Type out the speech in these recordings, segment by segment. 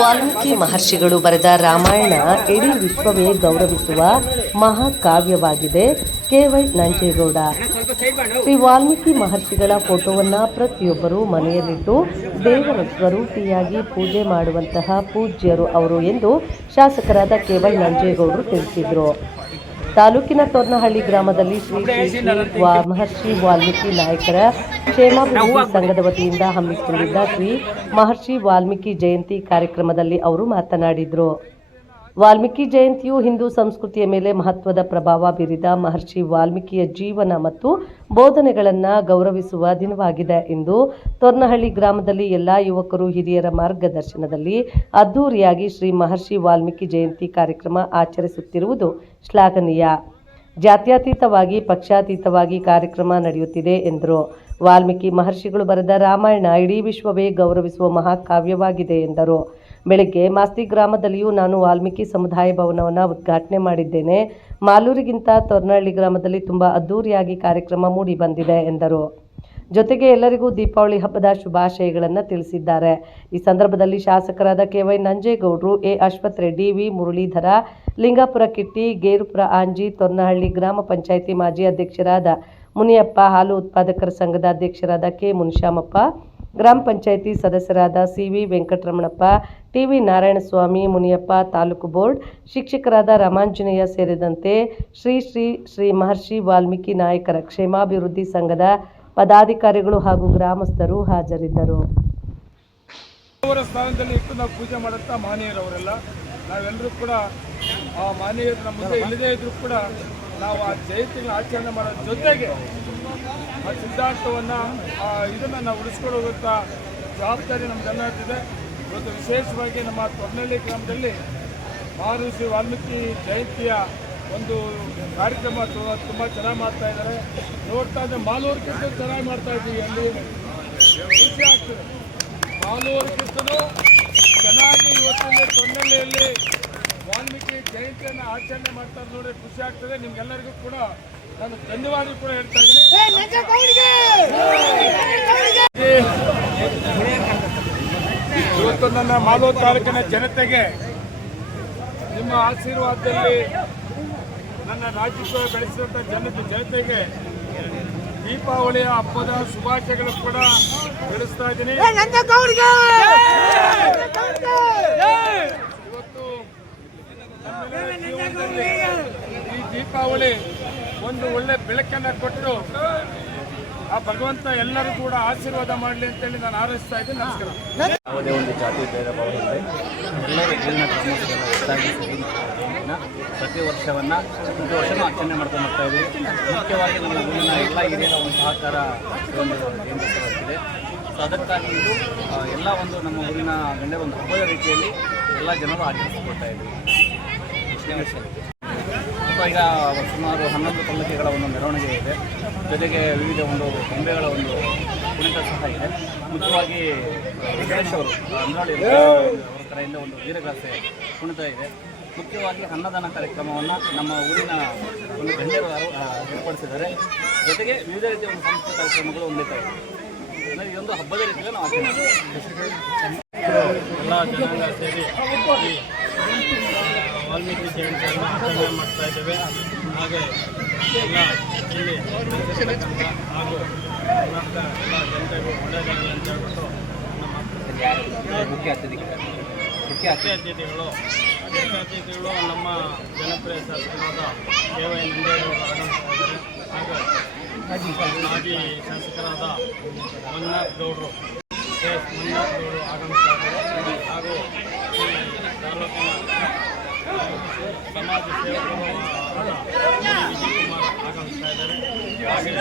ವಾಲ್ಮೀಕಿ ಮಹರ್ಷಿಗಳು ಬರೆದ ರಾಮಾಯಣ ಇಡೀ ವಿಶ್ವವೇ ಗೌರವಿಸುವ ಮಹಾಕಾವ್ಯವಾಗಿದೆ. ಕೆ.ವೈ. ನಂಜೇಗೌಡ. ಶ್ರೀ ವಾಲ್ಮೀಕಿ ಮಹರ್ಷಿಗಳ ಫೋಟೋವನ್ನು ಪ್ರತಿಯೊಬ್ಬರೂ ಮನೆಯಲ್ಲಿಟ್ಟು ದೇವರ ಸ್ವರೂಪಿಯಾಗಿ ಪೂಜೆ ಮಾಡುವಂತಹ ಪೂಜ್ಯರು ಅವರು ಎಂದು ಶಾಸಕರಾದ ಕೆ.ವೈ. ನಂಜೇಗೌಡರು ತಿಳಿಸಿದರು. ತಾಲೂಕಿನ ತೊರ್ನಹಳ್ಳಿ ಗ್ರಾಮದಲ್ಲಿ ಶ್ರೀ ಮಹರ್ಷಿ ವಾಲ್ಮೀಕಿ ನಾಯಕರ ಕ್ಷೇಮಾಭಿವೃದ್ಧಿ ಸಂಘದ ವತಿಯಿಂದ ಹಮ್ಮಿಕೊಂಡಿದ್ದ ಶ್ರೀ ಮಹರ್ಷಿ ವಾಲ್ಮೀಕಿ ಜಯಂತಿ ಕಾರ್ಯಕ್ರಮದಲ್ಲಿ ಅವರು ಮಾತನಾಡಿದರು. ವಾಲ್ಮೀಕಿ ಜಯಂತಿಯು ಹಿಂದೂ ಸಂಸ್ಕೃತಿಯ ಮೇಲೆ ಮಹತ್ವದ ಪ್ರಭಾವ ಬೀರಿದ ಮಹರ್ಷಿ ವಾಲ್ಮೀಕಿಯ ಜೀವನ ಮತ್ತು ಬೋಧನೆಗಳನ್ನು ಗೌರವಿಸುವ ದಿನವಾಗಿದೆ ಎಂದು ತೊರ್ನಹಳ್ಳಿ ಗ್ರಾಮದಲ್ಲಿ ಎಲ್ಲ ಯುವಕರು ಹಿರಿಯರ ಮಾರ್ಗದರ್ಶನದಲ್ಲಿ ಅದ್ದೂರಿಯಾಗಿ ಶ್ರೀ ಮಹರ್ಷಿ ವಾಲ್ಮೀಕಿ ಜಯಂತಿ ಕಾರ್ಯಕ್ರಮ ಆಚರಿಸುತ್ತಿರುವುದು ಶ್ಲಾಘನೀಯ. ಜಾತ್ಯತೀತವಾಗಿ ಪಕ್ಷಾತೀತವಾಗಿ ಕಾರ್ಯಕ್ರಮ ನಡೆಯುತ್ತಿದೆ ಎಂದರು. ವಾಲ್ಮೀಕಿ ಮಹರ್ಷಿಗಳು ಬರೆದ ರಾಮಾಯಣ ಇಡೀ ವಿಶ್ವವೇ ಗೌರವಿಸುವ ಮಹಾಕಾವ್ಯವಾಗಿದೆ ಎಂದರು. ಬೆಳಗ್ಗೆ ಮಾಸ್ತಿ ಗ್ರಾಮದಲ್ಲಿಯೂ ನಾನು ವಾಲ್ಮೀಕಿ ಸಮುದಾಯ ಭವನವನ್ನು ಉದ್ಘಾಟನೆ ಮಾಡಿದ್ದೇನೆ. ಮಾಲೂರಿಗಿಂತ ತೊರ್ನಹಳ್ಳಿ ಗ್ರಾಮದಲ್ಲಿ ತುಂಬ ಅದ್ದೂರಿಯಾಗಿ ಕಾರ್ಯಕ್ರಮ ಮೂಡಿ ಬಂದಿದೆ ಎಂದರು. ಜೊತೆಗೆ ಎಲ್ಲರಿಗೂ ದೀಪಾವಳಿ ಹಬ್ಬದ ಶುಭಾಶಯಗಳನ್ನು ತಿಳಿಸಿದ್ದಾರೆ. ಈ ಸಂದರ್ಭದಲ್ಲಿ ಶಾಸಕರಾದ ಕೆ.ವೈ. ನಂಜೇಗೌಡರು, ಎ. ಅಶ್ವಥ್ ರೆಡ್ಡಿ, ವಿ. ಮುರಳೀಧರ, ಲಿಂಗಾಪುರ ಕಿಟ್ಟಿ, ಗೇರುಪುರ ಆಂಜಿ, ತೊರ್ನಹಳ್ಳಿ ಗ್ರಾಮ ಪಂಚಾಯಿತಿ ಮಾಜಿ ಅಧ್ಯಕ್ಷರಾದ ಮುನಿಯಪ್ಪ, ಹಾಲು ಉತ್ಪಾದಕರ ಸಂಘದ ಅಧ್ಯಕ್ಷರಾದ ಕೆ. ಮುನಿಶಾಮಪ್ಪ, ಗ್ರಾಮ ಪಂಚಾಯಿತಿ ಸದಸ್ಯರಾದ CV. Venkataramanappa, TV. Narayanaswamy, Muniyappa, taluk board ಶಿಕ್ಷಕರಾದ ರಾಮಾಂಜನೇಯ ಸೇರಿದಂತೆ ಶ್ರೀ ಮಹರ್ಷಿ ವಾಲ್ಮೀಕಿ ನಾಯಕರ ಕ್ಷೇಮಾಭಿವೃದ್ಧಿ ಸಂಘದ ಪದಾಧಿಕಾರಿಗಳು ಹಾಗೂ ಗ್ರಾಮಸ್ಥರು ಹಾಜರಿದ್ದರು. ಅವರ ಸ್ಥಾನದಲ್ಲಿ ಇಟ್ಟು ನಾವು ಪೂಜೆ ಮಾಡುತ್ತ ಮಹನೀಯರವರೆಲ್ಲ ನಾವೆಲ್ಲರೂ ಕೂಡ ಆ ಮಹನೀಯರು ನಮ್ಮ ಮುಂದೆ ಇಲ್ಲದೇ ಇದ್ರೂ ಕೂಡ ನಾವು ಆ ಜಯಂತಿಗಳ ಆಚರಣೆ ಮಾಡೋದ್ರ ಜೊತೆಗೆ ಆ ಸಿದ್ಧಾಂತವನ್ನು ಇದನ್ನು ನಾವು ಉಳಿಸ್ಕೊಳ್ಳುವಂಥ ಜವಾಬ್ದಾರಿ ನಮ್ಮೆಲ್ಲರಿಗಿದೆ. ಇವತ್ತು ವಿಶೇಷವಾಗಿ ನಮ್ಮ ತೊರ್ನಹಳ್ಳಿ ಗ್ರಾಮದಲ್ಲಿ ಮಹರ್ಷಿ ವಾಲ್ಮೀಕಿ ಜಯಂತಿಯ ಒಂದು ಕಾರ್ಯಕ್ರಮ ತುಂಬ ಚೆನ್ನಾಗಿ ಮಾಡ್ತಾ ಇದ್ದಾರೆ. ನೋಡ್ತಾ ಇದ್ದರೆ ಮಾಲೂರಿಗಿಂತ ಚೆನ್ನಾಗಿ ಮಾಡ್ತಾ ಇದ್ದೀವಿ. ಅಲ್ಲಿ ಖುಷಿ ಆಗ್ತದೆ. ಮಾಲೂರಿಗಿಂತಲೂ ಚೆನ್ನಾಗಿ ಇವತ್ತಿನ ತೊರ್ನಹಳ್ಳಿಯಲ್ಲಿ ವಾಲ್ಮೀಕಿ ಜಯಂತಿಯನ್ನು ಆಚರಣೆ ಮಾಡ್ತಾರೆ ನೋಡಿ, ಖುಷಿ ಆಗ್ತದೆ. ನಿಮ್ಗೆಲ್ಲರಿಗೂ ಕೂಡ ನಾನು ಧನ್ಯವಾದ ಕೂಡ ಹೇಳ್ತಾ ಇದ್ದೀನಿ. ಇವತ್ತು ನನ್ನ ಮಾಲೂರು ತಾಲೂಕಿನ ಜನತೆಗೆ ನಿಮ್ಮ ಆಶೀರ್ವಾದದಲ್ಲಿ ನನ್ನ ರಾಜ್ಯಕ್ಕೆ ಬೆಳೆಸಿದಂಥ ಜನತೆಗೆ ದೀಪಾವಳಿಯ ಹಬ್ಬದ ಶುಭಾಶಯಗಳು ಕೂಡ ತಿಳಿಸ್ತಾ ಇದ್ದೀನಿ. ಇವತ್ತು ಈ ದೀಪಾವಳಿ ಒಂದು ಒಳ್ಳೆ ಬೆಳಕನ್ನು ಕೊಟ್ಟು ಆ ಭಗವಂತ ಎಲ್ಲರೂ ಕೂಡ ಆಶೀರ್ವಾದ ಮಾಡಲಿ ಅಂತೇಳಿ ನಾನು ಹಾರೈಸ್ತಾ ಇದ್ದೀನಿ. ನಮಸ್ಕಾರ. ಯಾವುದೇ ಒಂದು ಜಾತಿ ಭೇದ ಭಾವ ಇಲ್ಲದೆ ಎಲ್ಲರೂ ಇಲ್ಲಿನ ಗ್ರಾಮಸ್ಥರನ್ನು ಒಟ್ಟಾಗಿ ಪ್ರತಿ ವರ್ಷವನ್ನು ಪ್ರತಿ ವರ್ಷವೂ ಆಚರಣೆ ಮಾಡ್ಕೊಂಡು ಬರ್ತಾ ಇದ್ದೀವಿ. ಮುಖ್ಯವಾಗಿ ನಮ್ಮ ಊರಿನ ಎಲ್ಲ ಹಿರಿಯರ ಒಂದು ಸಹಕಾರ ಒಂದು ಕೇಂದ್ರವಾಗಿದೆ. ಸೊ ಅದಕ್ಕಾಗಿ ಇದು ಎಲ್ಲ ಒಂದು ನಮ್ಮ ಊರಿನ ಗಣ್ಯರ ಒಂದು ಹಬ್ಬದ ರೀತಿಯಲ್ಲಿ ಎಲ್ಲ ಜನರು ಆಚರಿಸಿಕೊಳ್ತಾ ಇದ್ದೀವಿ. ಈಗ ಸುಮಾರು 11 ಪಲ್ಲಕ್ಕಿಗಳ ಒಂದು ಮೆರವಣಿಗೆ ಇದೆ. ಜೊತೆಗೆ ವಿವಿಧ ಒಂದು ಗೊಂಬೆಗಳ ಒಂದು ಕುಣಿತ ಸಹ ಇದೆ. ಮುಖ್ಯವಾಗಿ ವೆಂಕಟೇಶ್ ಅವರು ಅಂದ್ರಾಳಿ ಅವರ ಕಡೆಯಿಂದ ಒಂದು ವೀರಗಾಸೆ ಕುಣಿತ ಇದೆ. ಮುಖ್ಯವಾಗಿ ಅನ್ನದಾನ ಕಾರ್ಯಕ್ರಮವನ್ನು ನಮ್ಮ ಊರಿನ ಒಂದು ಗಣ್ಯರು ಏರ್ಪಡಿಸಿದ್ದಾರೆ. ಜೊತೆಗೆ ವಿವಿಧ ರೀತಿಯ ಒಂದು ಸಾಂಸ್ಕೃತಿಕ ಕಾರ್ಯಕ್ರಮಗಳು ಹೊಂದಿತಾ ಇದೆ. ಅಂದರೆ ಈ ಒಂದು ಹಬ್ಬದ ರೀತಿಯಲ್ಲಿ ನಾವು ಆಚರಣೆ ಎಲ್ಲ ಜನಾಂಗ ಸೇರಿ ವಾಲ್ಮೀಕಿ ಜಯಂತಿಯನ್ನು ಆಚರಣೆ ಮಾಡ್ತಾ ಇದ್ದೇವೆ. ಹಾಗೆ ಎಲ್ಲ ಇಲ್ಲಿ ಹಾಗೂ ಎಲ್ಲ ಜನತೆಗೂ ಒಳ್ಳೆಯದಾಗಲಿ ಅಂತ ಹೇಳ್ಬಿಟ್ಟು ನಮ್ಮ ಮುಖ್ಯ ಅತಿಥಿಗಳು ನಮ್ಮ ಜನಪ್ರಿಯ ಶಾಸಕರಾದ ಕೆ.ವೈ. ನಂಜೇಗೌಡರು ಆಗಮಿಸಿದ್ದಾರೆ. ಹಾಗೂ ಮಾಜಿ ಶಾಸಕರಾದ ಮಂಜುನಾಥ್ ಗೌಡರು ಆಗಮಿಸ್ತಾ ಇದ್ದಾರೆ. ಹಾಗೂ ಈ ತಾಲೂಕಿನ ಸಮಾಜ ಸೇವಕರು ವಿಜಯಕುಮಾರ್ ಆಗಮಿಸ್ತಾ ಇದ್ದಾರೆ. ಹಾಗೆ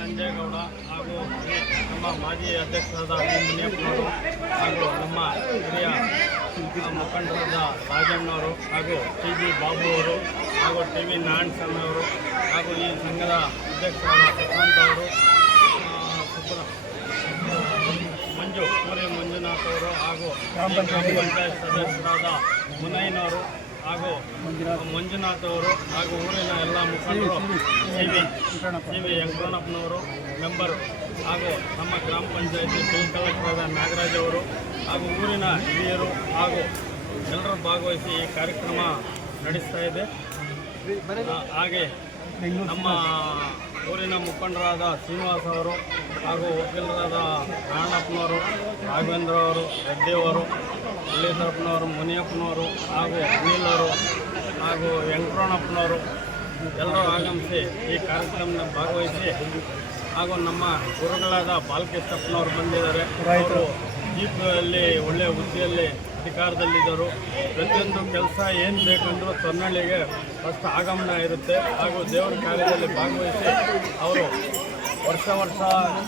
ನಂಜೇಗೌಡ ಹಾಗೂ ನಮ್ಮ ಮಾಜಿ ಅಧ್ಯಕ್ಷರಾದ ಮುನಿಯಪ್ಪನವರು ಹಾಗೂ ನಮ್ಮ ಹಿರಿಯ ಮುಖಂಡರಾದ ರಾಜಣ್ಣವರು ಹಾಗೂ ಟಿ.ಜಿ. ಬಾಬು ಅವರು ಹಾಗೂ ಟಿ.ವಿ. ನಾರಾಯಣಸ್ವಾಮಿ ಅವರು ಹಾಗೂ ಈ ಸಂಘದ ಅಧ್ಯಕ್ಷರಾದ ಪ್ರಶಾಂತ್ ಅವರು, ಮಂಜುನಾಥ್ ಅವರು ಹಾಗೂ ಗ್ರಾಮ ಪಂಚಾಯತ್ ಸದಸ್ಯರಾದ ಮುನಯ್ಯನವರು ಹಾಗೂ ಮಂಜುನಾಥ್ ಅವರು ಹಾಗೂ ಊರಿನ ಎಲ್ಲ ಮುಖಂಡರು ಸಿ ವಿ ವೆಂಕಟಣ್ಣಪ್ಪನವರು ಮೆಂಬರು ಹಾಗೂ ನಮ್ಮ ಗ್ರಾಮ ಪಂಚಾಯತಿ ಬಿಲ್ ಕಲೆಕ್ಟರಾದ ನಾಗರಾಜ್ ಅವರು ಹಾಗೂ ಊರಿನ ಹಿರಿಯರು ಹಾಗೂ ಎಲ್ಲರೂ ಭಾಗವಹಿಸಿ ಈ ಕಾರ್ಯಕ್ರಮ ನಡೆಸ್ತಾ ಇದೆ. ಹಾಗೆ ನಮ್ಮ ಊರಿನ ಮುಖಂಡರಾದ ಶ್ರೀನಿವಾಸ್ ಅವರು ಹಾಗೂ ವಕೀಲರಾದ ನಾರಾಯಣಪ್ಪನವರು, ರಾಘವೇಂದ್ರ ಅವರು, ರೆಡ್ಡಿ ಅವರು, ಮುರಳೀಧರಪ್ಪನವರು, ಮುನಿಯಪ್ಪನವರು ಹಾಗೂ ಅನಿಲ್ ಅವರು ಹಾಗೂ ವೆಂಕಟರಮಣಪ್ಪನವರು ಎಲ್ಲರೂ ಆಗಮಿಸಿ ಈ ಕಾರ್ಯಕ್ರಮದಲ್ಲಿ ಭಾಗವಹಿಸಿ ಹಾಗೂ ನಮ್ಮ ಗುರುಗಳಾದ ಬಾಲಕೃಷ್ಣಪ್ಪನವರು ಬಂದಿದ್ದಾರೆ. ಅವರು ಜೀಪಲ್ಲಿ ಒಳ್ಳೆಯ ಹುದ್ದೆಯಲ್ಲಿ ಅಧಿಕಾರದಲ್ಲಿದ್ದರು. ಪ್ರತಿಯೊಂದು ಕೆಲಸ ಏನು ಬೇಕಂದ್ರೂ ತೊನ್ನಳ್ಳಿಗೆ ಫಸ್ಟ್ ಆಗಮನ ಇರುತ್ತೆ. ಹಾಗೂ ದೇವರ ಕಾರ್ಯದಲ್ಲಿ ಭಾಗವಹಿಸಿ ಅವರು ವರ್ಷ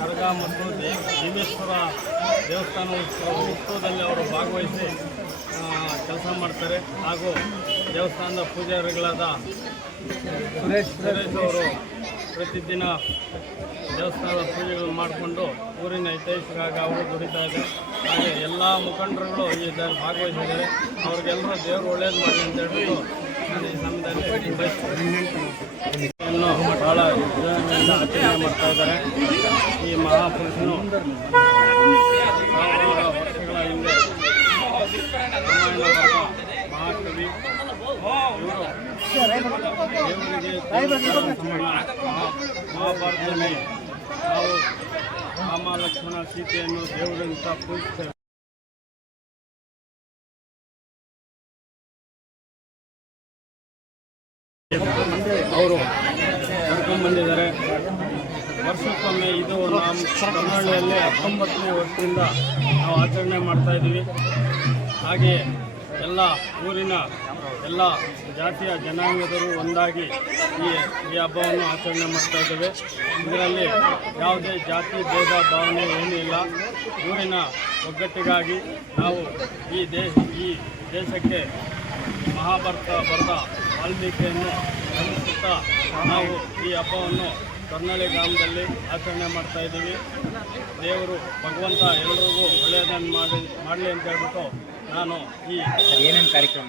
ಕರಗ ಮತ್ತು ಭೀಮೇಶ್ವರ ದೇವಸ್ಥಾನ ಉತ್ಸವದಲ್ಲಿ ಅವರು ಭಾಗವಹಿಸಿ ಕೆಲಸ ಮಾಡ್ತಾರೆ. ಹಾಗೂ ದೇವಸ್ಥಾನದ ಪೂಜಾರಿಗಳಾದ ಸುರೇಶ್ ಅವರು ಪ್ರತಿದಿನ ದೇವಸ್ಥಾನದ ಪೂಜೆಗಳನ್ನು ಮಾಡಿಕೊಂಡು ಊರಿನ ಹಿತೈಷಿಗಾಗಿ ಅವರು ದುಡಿತಾ ಇದ್ದಾರೆ. ಹಾಗೆ ಎಲ್ಲ ಮುಖಂಡರುಗಳು ಇದರಲ್ಲಿ ಭಾಗವಹಿಸಿದ್ದಾರೆ. ಅವ್ರಿಗೆಲ್ಲರೂ ದೇವರು ಒಳ್ಳೇದು ಮಾಡಲಿ ಅಂತ ಹೇಳ್ಬಿಟ್ಟು ನಾನು ಈ ಸಮಯದಲ್ಲಿ ಭಾಳ ವಿಜೃಂಭಣೆಯಿಂದ ಆಚರಣೆ ಮಾಡ್ತಾ ಇದ್ದಾರೆ. ಈ ಮಹಾಪುರುಷನು ಸಾವಿರಾರು ವರ್ಷಗಳ ಹಿಂದೆ ರಾಮಾಯಣ ಬರೆದ ಮಹಾಕವಿ ಇವರು ಮಹಾಭಾರತದಲ್ಲಿ ನಾವು ರಾಮ ಲಕ್ಷ್ಮಣ ಸೀತೆಯನ್ನು ದೇವರಂತ ಪೂಜಿಸ್ತೇವೆ. ಅವರು ಕರ್ಕೊಂಡ್ಬಂದಿದ್ದಾರೆ. ವರ್ಷಕ್ಕೊಮ್ಮೆ ಇದು ನಮ್ಮ ಕನ್ನಡದಲ್ಲಿ 19ನೇ ವರ್ಷದಿಂದ ನಾವು ಆಚರಣೆ ಮಾಡ್ತಾಯಿದ್ದೀವಿ. ಹಾಗೆಯೇ ಎಲ್ಲ ಊರಿನ ಎಲ್ಲ ಜಾತಿಯ ಜನಾಂಗದವರು ಒಂದಾಗಿ ಈ ಹಬ್ಬವನ್ನು ಆಚರಣೆ ಮಾಡ್ತಾ ಇದ್ದೇವೆ. ಇದರಲ್ಲಿ ಯಾವುದೇ ಜಾತಿ ಭೇದ ಭಾವನೆ ಏನೂ ಇಲ್ಲ. ಊರಿನ ಒಗ್ಗಟ್ಟಿಗಾಗಿ ನಾವು ಈ ದೇಶಕ್ಕೆ ಮಹಾಭಾರತ ಬರೆದ ವಾಲ್ಮೀಕಿಯನ್ನು ಸ್ಮರಿಸುತ್ತಾ ನಾವು ಈ ಹಬ್ಬವನ್ನು ಕರ್ನಾಳಿ ಗ್ರಾಮದಲ್ಲಿ ಆಚರಣೆ ಮಾಡ್ತಾ ಇದ್ದೀವಿ. ದೇವರು ಭಗವಂತ ಎಲ್ಲರಿಗೂ ಒಳ್ಳೆಯದನ್ನು ಮಾಡಲಿ ಅಂತ ಹೇಳ್ಬಿಟ್ಟು ನಾನು ಈ ಏನೇನು ಕಾರ್ಯಕ್ರಮ